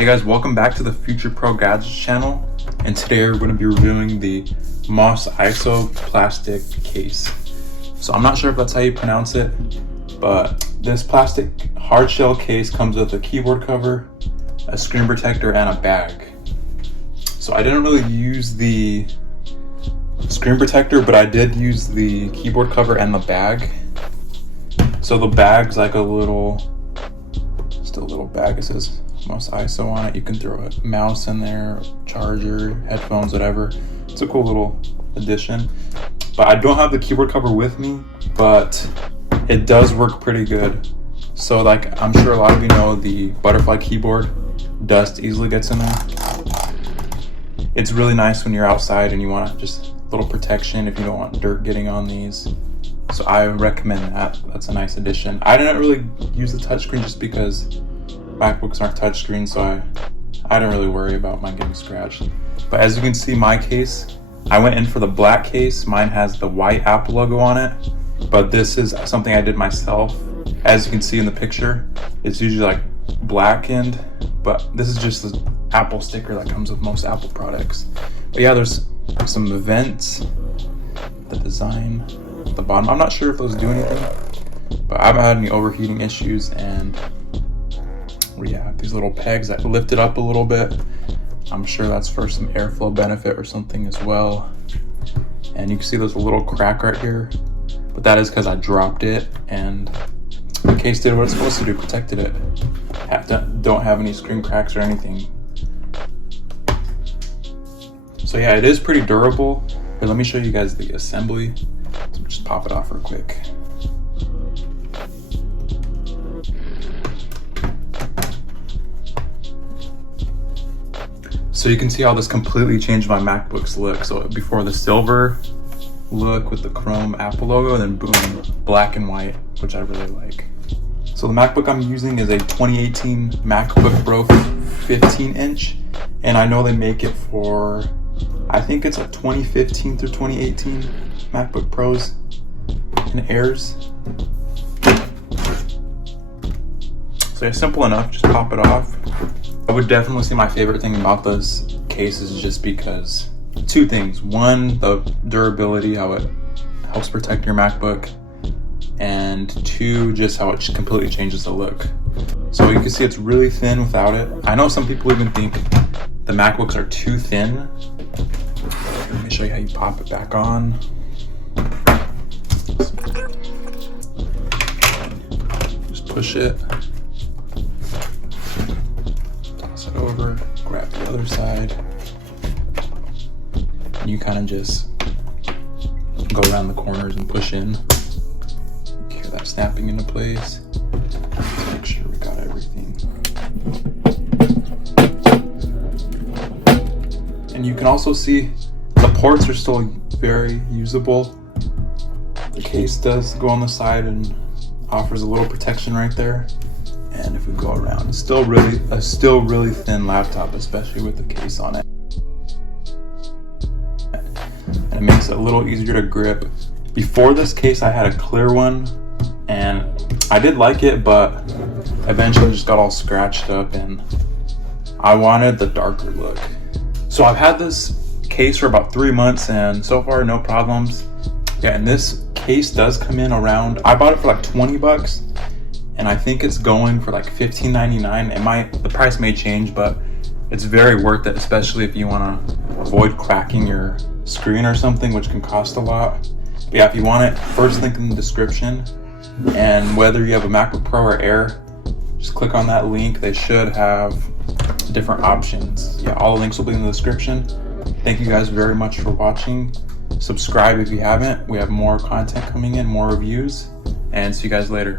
Hey guys, welcome back to the Future Pro Gadgets channel, and today we're going to be reviewing the MOSISO plastic case. So I'm not sure if that's how you pronounce it, but this plastic hard shell case comes with a keyboard cover, a screen protector, and a bag. So I didn't really use the screen protector, but I did use the keyboard cover and the bag. So the bag's like a little bag. It says MOSISO on it. You can throw a mouse in there, charger, headphones, whatever. It's a cool little addition. But I don't have the keyboard cover with me, but it does work pretty good. So like, I'm sure a lot of you know the butterfly keyboard, dust easily gets in there. It's really nice when you're outside and you want just a little protection if you don't want dirt getting on these. So I recommend that. That's a nice addition. I didn't really use the touchscreen just because MacBooks aren't touchscreen, so I didn't really worry about mine getting scratched. But as you can see, my case, I went in for the black case. Mine has the white Apple logo on it, but this is something I did myself. As you can see in the picture, it's usually like blackened, but this is just the Apple sticker that comes with most Apple products. But yeah, there's some vents, the design at the bottom. I'm not sure if those do anything, but I haven't had any overheating issues. And we have these little pegs that lift it up a little bit. I'm sure that's for some airflow benefit or something as well. And you can see there's a little crack right here, but that is because I dropped it and the case did what it's supposed to do, protected it. Don't have any screen cracks or anything. So yeah, it is pretty durable. Here, let me show you guys the assembly. So just pop it off real quick. So you can see how this completely changed my MacBook's look. So before, the silver look with the chrome Apple logo, then boom, black and white, which I really like. So the MacBook I'm using is a 2018 MacBook Pro 15-inch, and I know they make it for, I think it's a 2015 through 2018 MacBook Pros and Airs. So yeah, simple enough, just pop it off. I would definitely say my favorite thing about this case is just because two things. One, the durability, how it helps protect your MacBook, and two, just how it completely changes the look. So you can see it's really thin without it. I know some people even think the MacBooks are too thin. Let me show you how you pop it back on. Just push it. It over, grab the other side, and you kind of just go around the corners and push in. You hear that snapping into place. Let's make sure we got everything. And you can also see the ports are still very usable. The case does go on the side and offers a little protection right there. And if we go around, it's still really thin laptop, especially with the case on it. And it makes it a little easier to grip. Before this case, I had a clear one, and I did like it, but eventually just got all scratched up, and I wanted the darker look. So I've had this case for about 3 months, and so far no problems. Yeah, and this case does come in around, I bought it for like 20 bucks. And I think it's going for like $15.99. The price may change, but it's very worth it, especially if you want to avoid cracking your screen or something, which can cost a lot. But yeah, if you want it, first link in the description. And whether you have a MacBook Pro or Air, just click on that link. They should have different options. Yeah, all the links will be in the description. Thank you guys very much for watching. Subscribe if you haven't. We have more content coming in, more reviews, and see you guys later.